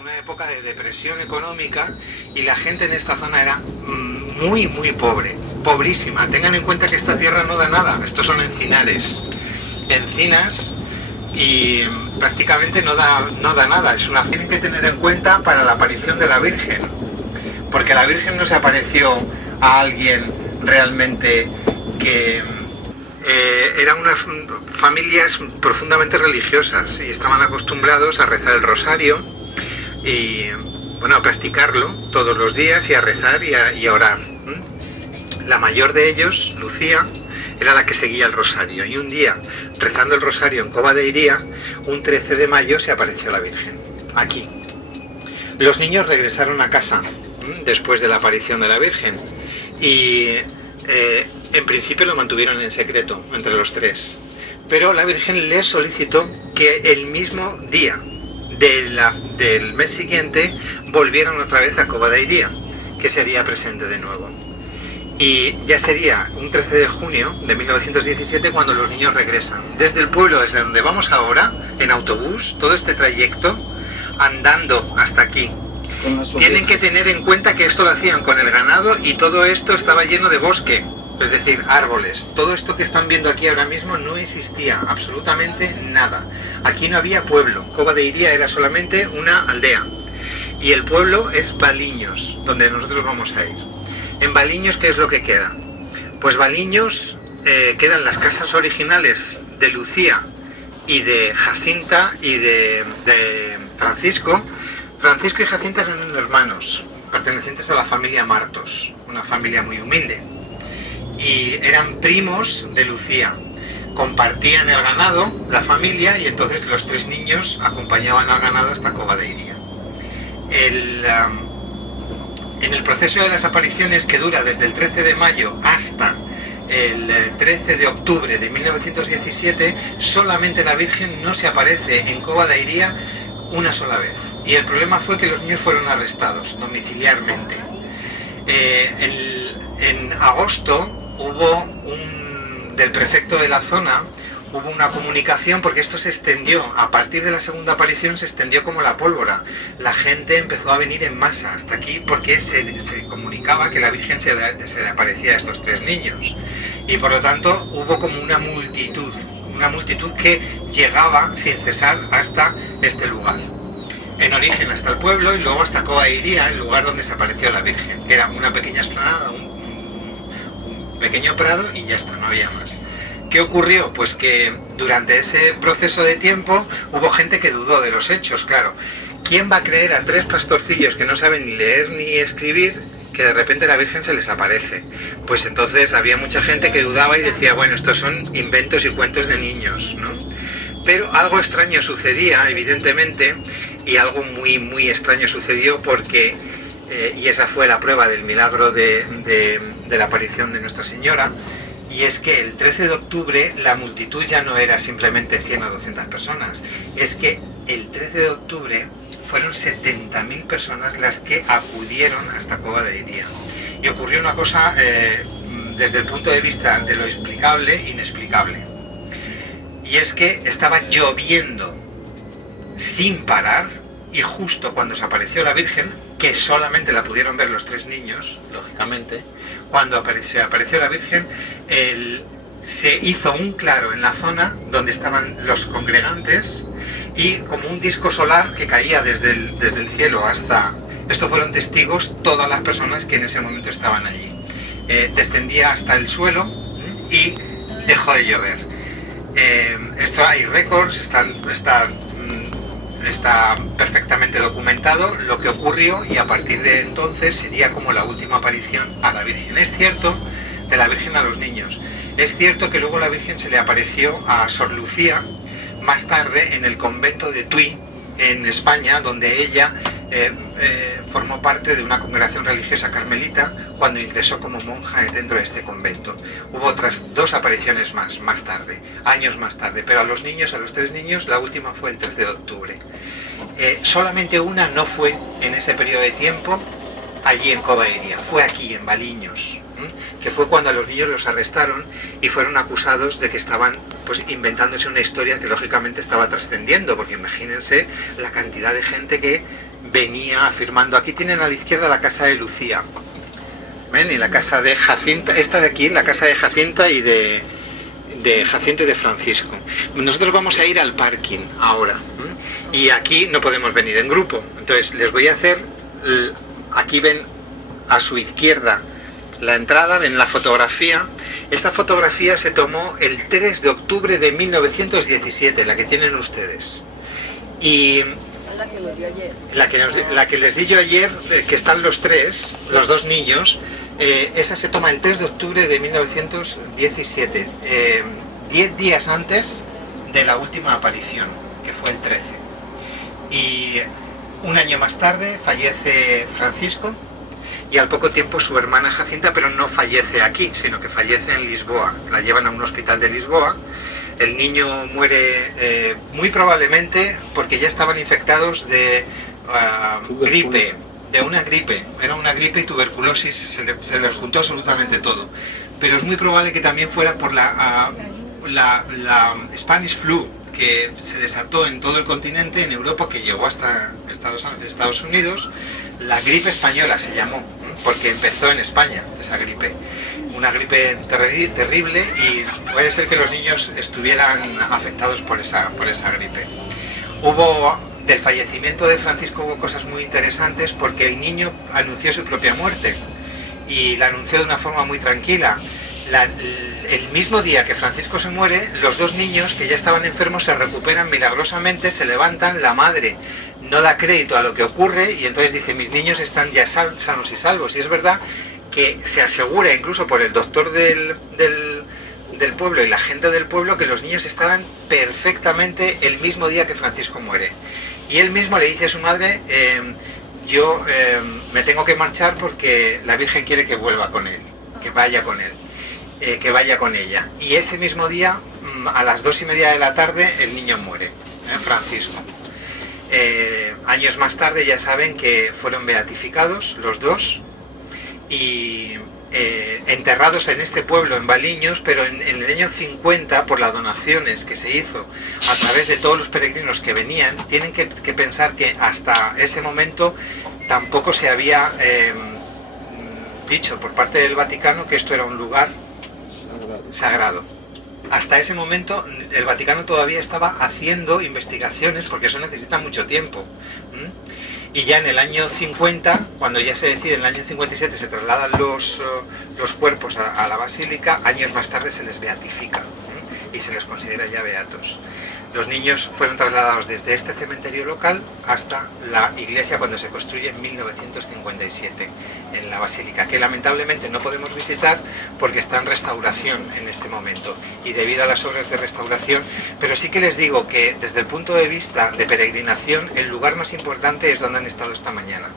Una época de depresión económica y la gente en esta zona era muy pobre, pobrísima. Tengan en cuenta que esta tierra no da nada, estos son encinares, encinas, y prácticamente no da nada. Tienen que tener en cuenta para la aparición de la Virgen, porque la Virgen no se apareció a alguien realmente que eran unas familias profundamente religiosas y estaban acostumbrados a rezar el rosario y bueno, a practicarlo todos los días y a rezar y a orar. La mayor de ellos, Lucía, era la que seguía el rosario, y un día, rezando el rosario en Cova de Iría, un 13 de mayo se apareció la Virgen, aquí. Los niños regresaron a casa después de la aparición de la Virgen y en principio lo mantuvieron en secreto entre los tres, pero la Virgen les solicitó que el mismo día del mes siguiente volvieran otra vez a Cova de Iría, que sería presente de nuevo. Y ya sería un 13 de junio de 1917 cuando los niños regresan. Desde el pueblo, desde donde vamos ahora, en autobús, todo este trayecto, andando hasta aquí. Tienen que tener en cuenta que esto lo hacían con el ganado y todo esto estaba lleno de bosque, es decir, árboles. Todo esto que están viendo aquí ahora mismo no existía absolutamente nada. Aquí no había pueblo. Cova de Iría era solamente una aldea. Y el pueblo es Baliños, donde nosotros vamos a ir. En Baliños, ¿qué es lo que queda? Pues Baliños quedan las casas originales de Lucía y de Jacinta y de Francisco. Francisco y Jacinta son hermanos, pertenecientes a la familia Martos, una familia muy humilde. Y eran primos de Lucía. Compartían el ganado, la familia, y entonces los tres niños acompañaban al ganado hasta Cova de Iría. En el proceso de las apariciones, que dura desde el 13 de mayo hasta el 13 de octubre de 1917, solamente la Virgen no se aparece en Cova de Iría una sola vez. Y el problema fue que los niños fueron arrestados domiciliarmente. En agosto del prefecto de la zona hubo una comunicación, porque esto se extendió, a partir de la segunda aparición se extendió como la pólvora. La gente empezó a venir en masa hasta aquí porque se comunicaba que la Virgen se le aparecía a estos tres niños. Y por lo tanto hubo como una multitud que llegaba sin cesar hasta este lugar. En origen hasta el pueblo y luego hasta Cova de Iría, el lugar donde se apareció la Virgen, que era una pequeña explanada, un pequeño prado y ya está, no había más. ¿Qué ocurrió? Pues que durante ese proceso de tiempo hubo gente que dudó de los hechos, claro. ¿Quién va a creer a tres pastorcillos que no saben ni leer ni escribir que de repente la Virgen se les aparece? Pues entonces había mucha gente que dudaba y decía, bueno, estos son inventos y cuentos de niños, ¿no? Pero algo extraño sucedía, evidentemente, y algo muy extraño sucedió porque, y esa fue la prueba del milagro de la aparición de Nuestra Señora, y es que el 13 de octubre la multitud ya no era simplemente 100 o 200 personas, es que el 13 de octubre fueron 70.000 personas las que acudieron hasta Cova de Iría. Y ocurrió una cosa, desde el punto de vista de lo explicable, inexplicable. Y es que estaba lloviendo sin parar, y justo cuando se apareció la Virgen, que solamente la pudieron ver los tres niños, lógicamente, cuando apareció la Virgen, se hizo un claro en la zona donde estaban los congregantes, y como un disco solar que caía desde el cielo hasta... Esto fueron testigos todas las personas que en ese momento estaban allí. Descendía hasta el suelo y dejó de llover. Esto hay récords, está perfectamente documentado lo que ocurrió, y a partir de entonces sería como la última aparición a la Virgen. Es cierto, de la Virgen a los niños. Es cierto que luego la Virgen se le apareció a Sor Lucía más tarde en el convento de Tui, en España, donde ella formó parte de una congregación religiosa carmelita cuando ingresó como monja dentro de este convento. Hubo otras dos apariciones más tarde, años más tarde, pero a los tres niños, la última fue el 13 de octubre. Solamente una no fue en ese periodo de tiempo allí en Cova de Iría, fue aquí en Baliños, que fue cuando a los niños los arrestaron y fueron acusados de que estaban pues inventándose una historia que lógicamente estaba trascendiendo, porque imagínense la cantidad de gente que venía afirmando. Aquí tienen a la izquierda la casa de Lucía, ¿ven? Y la casa de Jacinta, esta de aquí, la casa de Jacinta y de Jacinto y de Francisco. Nosotros vamos a ir al parking ahora, ¿eh? Y aquí no podemos venir en grupo, entonces les voy a hacer, aquí ven a su izquierda la entrada, ven la fotografía. Esta fotografía se tomó el 3 de octubre de 1917, la que tienen ustedes. Y la que les di yo ayer, que están los tres, los dos niños, esa se toma el 3 de octubre de 1917, 10 días antes de la última aparición, que fue el 13. Y un año más tarde fallece Francisco y al poco tiempo su hermana Jacinta, pero no fallece aquí, sino que fallece en Lisboa. La llevan a un hospital de Lisboa. El niño muere muy probablemente porque ya estaban infectados de gripe, de una gripe. Era una gripe y tuberculosis, se les juntó absolutamente todo. Pero es muy probable que también fuera por la Spanish flu, que se desató en todo el continente, en Europa, que llegó hasta Estados Unidos. La gripe española se llamó, porque empezó en España esa gripe. Una gripe terrible, y puede ser que los niños estuvieran afectados por esa gripe. Del fallecimiento de Francisco hubo cosas muy interesantes, porque el niño anunció su propia muerte y la anunció de una forma muy tranquila. El mismo día que Francisco se muere, los dos niños que ya estaban enfermos se recuperan milagrosamente, se levantan, la madre no da crédito a lo que ocurre y entonces dice: mis niños están ya sanos y salvos. Y es verdad que se asegura incluso por el doctor del pueblo y la gente del pueblo que los niños estaban perfectamente el mismo día que Francisco muere. Y él mismo le dice a su madre: yo me tengo que marchar porque la Virgen quiere que vuelva con él, que vaya con él, que vaya con ella. Y ese mismo día, a las 2:30 de la tarde, el niño muere, Francisco. Años más tarde ya saben que fueron beatificados los dos y enterrados en este pueblo, en Valiños, pero en el año 50, por las donaciones que se hizo a través de todos los peregrinos que venían. Tienen que pensar que hasta ese momento tampoco se había dicho por parte del Vaticano que esto era un lugar sagrado. Hasta ese momento el Vaticano todavía estaba haciendo investigaciones, porque eso necesita mucho tiempo. Y ya en el año 50, cuando ya se decide, en el año 57 se trasladan los cuerpos a la basílica, años más tarde se les beatifica y se les considera ya beatos. Los niños fueron trasladados desde este cementerio local hasta la iglesia cuando se construye en 1957, en la basílica, que lamentablemente no podemos visitar porque está en restauración en este momento y debido a las obras de restauración. Pero sí que les digo que desde el punto de vista de peregrinación, el lugar más importante es donde han estado esta mañana,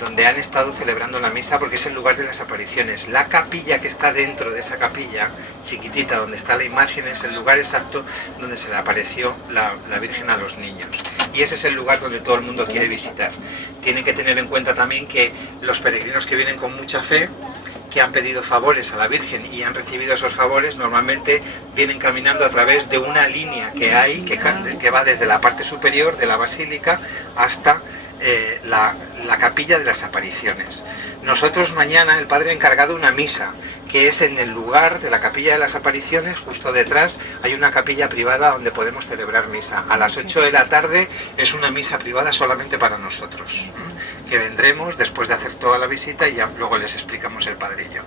donde han estado celebrando la misa, porque es el lugar de las apariciones. La capilla que está dentro de esa capilla chiquitita donde está la imagen es el lugar exacto donde se le apareció la Virgen a los niños, y ese es el lugar donde todo el mundo quiere visitar. Tienen que tener en cuenta también que los peregrinos que vienen con mucha fe, que han pedido favores a la Virgen y han recibido esos favores, normalmente vienen caminando a través de una línea que hay, que va desde la parte superior de la basílica hasta la capilla de las apariciones. Nosotros mañana el padre ha encargado una misa que es en el lugar de la capilla de las apariciones. Justo detrás hay una capilla privada donde podemos celebrar misa. A las 8 de la tarde es una misa privada solamente para nosotros, que vendremos después de hacer toda la visita y ya luego les explicamos el padre y yo.